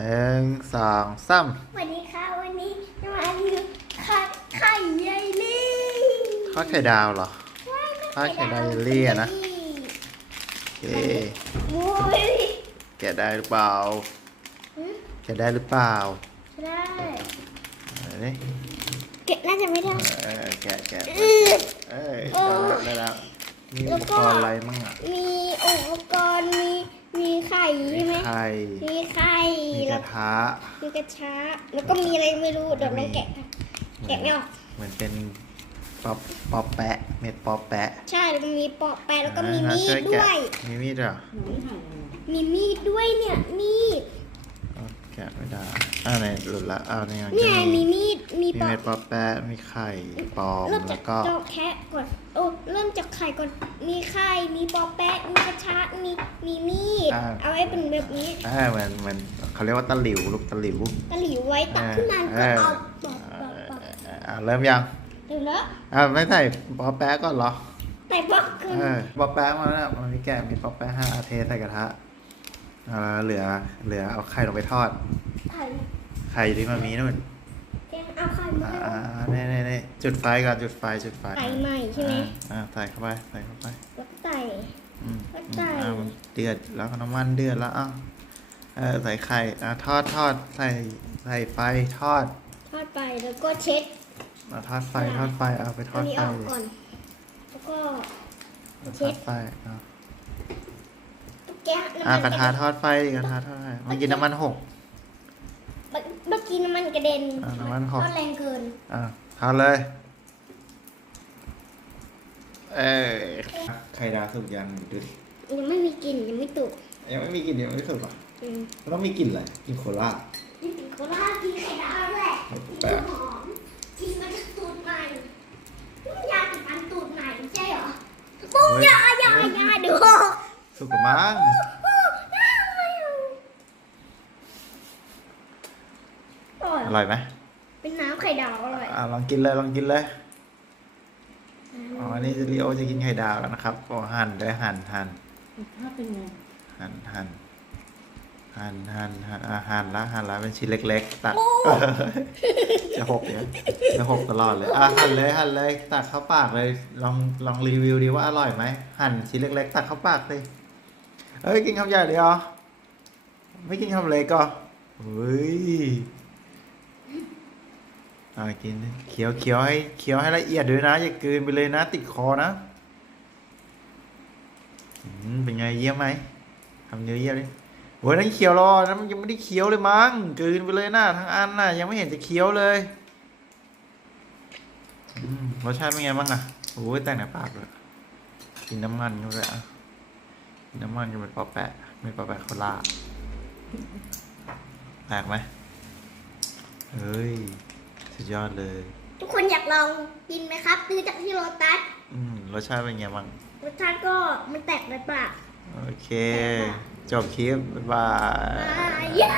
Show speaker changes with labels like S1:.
S1: หนึ่งสองสาม
S2: สวัสดีค่ะวันนี้จะมารีวิวไข่ไข่เยลลี่
S1: ทอดไข่ดาวเหรอทอดไข่ดาวเยลลี่อะนะโอเค
S2: โอ้ย
S1: แกะได้หรือเปล่าแกะได้หรือเปล่า
S2: ได้
S1: เอาดิ
S2: เก็บน่าจะไม่ได้
S1: เออแกะแกะ
S2: อืด
S1: เอ้ย
S2: เออ
S1: ได้แล้วได้แล้วมี
S2: แล้
S1: อุ
S2: ว
S1: ป
S2: ก็
S1: กรณ์อะไรมั่งอะ
S2: มีอุปกรณ์มีมีไข่
S1: มี
S2: ใช่ไหม
S1: ไข่
S2: มีไข่
S1: มีก
S2: แล้
S1: ระ
S2: ว
S1: ทะ
S2: มีกระชะแล้วก็มีอะไรไม่รู้เดี๋ยวลองแกะกันแกะไม่ออก
S1: เหมือนเป็นป๊อปป๊อปแปะ เม็ดป๊อปแปะ
S2: ใช่แล้วก็มีปอกแปะแล้วก็มี
S1: อ่า
S2: มี
S1: ช่
S2: ด
S1: แกะ
S2: ด้วย
S1: มีมีดเหรอ
S2: มีมีดด้วยเนี่ยมีด
S1: เอาแกะไม่ได้อ่าไหนหลุดละอ้าวนี่ไง
S2: เนี่ย
S1: จะ
S2: มีมีดมี
S1: มี
S2: ปอก
S1: เม็ดป๊อปแปะ มีไข่ปลอม
S2: เริ่ม
S1: แล้
S2: จาวก
S1: ก็
S2: เจาะแคะก่อนโอ้เริ่มจากไข่ก่อน มีไข่ มีปอแปะมีกระชะมีมีมีดเอาไว้เป็นแบบนี้
S1: อ่าเหมือนเหมือนเขาเรียกว่าตะหลิวลูกตะหลิว
S2: ตะหลิวไว้ตักขึ้นมา
S1: เอ
S2: ก็
S1: อ
S2: เอาปอกปอกปอก
S1: อ่าเริ่มยัง
S2: เดี๋ยวแล้ว
S1: อ่าไม่ใส่ป๊อปแปะก่อนเหรอ
S2: แต่ปอกขึ้น
S1: เออป๊อปแปะมาแล้วมันมีแกะมีป๊อปแปะห้าเทใส่กระทะอ่าเหลือเหลือเอาไข่ลงไปทอด
S2: ไข่
S1: ไข่ที่มันมีนู่น
S2: แกงเอาไข่มา
S1: อ่าเน่เน่เน่ จุดไฟก่อนจุดไฟจุดไฟ
S2: ไข่ใหม่ใช่ไหม
S1: อ่าอ่าใส่เข้าไปใส่เข้าไป
S2: แล้วใส่
S1: อืม
S2: เข้าใจ
S1: อ่ามันเดือดแล้วก็น้ำมันเดือดแล้วอะเออใส่ไข่อ่าทอดทอดใส่ใส่ไฟทอด
S2: ทอดไปแล้วก็เช็ด
S1: อ่าทอดไฟทอดไฟเอาไปท
S2: อั
S1: อนด
S2: นี้
S1: ไฟ
S2: ออกก่อนแล้วก็
S1: เอาท
S2: เช็ด
S1: อดไฟอ่า
S2: แกะน้ำ
S1: อ่า
S2: มัน
S1: กระทะทอดไฟดิกระทะทอดไฟเมื่อกี้น้ำมันหก
S2: เมื่อกี้น้ำมันกระเด็น
S1: อ่าน้ำมันห
S2: ท
S1: ก
S2: อดแรงเกิน
S1: อ่า ทอดเลย เอ้ยไข่ดาวสุกยังดูดิ
S2: ยังไม่มีกลิ่นยังไม่ตุก
S1: ยังไม่มีกลิ่นยังไม่สุกหรอ
S2: อืม
S1: มันต้องมีกลิ่นอะไรกลิ่นโคลา
S2: กินโคราชกินไข่ดาวแหละกิน
S1: แปะ
S2: หอมกินมาจากตูดใหม่นี่มันยาติดอันตูดใหม่ใช่เหรอปุ้งยายายาดู
S1: สุกหรือมั้งอร่อยไหม
S2: เป็นน้ำไข่ดาวอร่อย
S1: อ่าลองกินเลยลองกินเลยอ๋ออันนี้ลีโอจะกินไข่ดาวแล้วนะครับโอ้หั่นด้วยหั่นหั่น
S3: ถ้าเป็นไง
S1: หั่นหั่นหั่นหั่นหั่นอ่าหั่นละหั่นละเป็นชิ้นเล็ก ๆ ตัดจะหกเนี่ยจะหกตลอดเลยอะหั่นเลยหั่นเลยตักเข้าปากเลย ลองลองรีวิวดีว่าอร่อยไหมหั่นชิ้นเล็ก ๆ ตักเข้าปากเลยเอ้ยกินคำใหญ่เลยเหรอไม่กินคำเล็กก็เฮ้ย อ่ากินเคี้ยวเคี้ยวให้เคี้ยวให้ละเอียดด้วยนะ อย่ากลืนไปเลยนะ ติดคอนะอืมเป็นไงเยี่ยมไหมทำเนื้อเยี่ยมดิโว้ยนั่นเคี้ยวรอนะมันยังไม่ได้เคี้ยวเลยมั้งกลืนไปเลยนะทั้งอันน่ะ ยังไม่เห็นจะเคี้ยวเลยอืมรสชาติเป็นไงบ้างอะโอ้ยแต่งในปากเลยกินน้ำมันเข้าไปอะกินน้ำมันกันเป็นปอแปะไม่ปอแปะโคลาแปลกไหมเฮ้ย สุดยอดเลย
S2: ทุกคนอยากลองกินไหมครับซื้อจากที่โรตัส
S1: อืมรสชาติเป็นไงบ้าง
S2: รสชาติก็มันแตกในปาก
S1: โอเค จบคลิป บ๊ายบาย
S2: อ่าเย้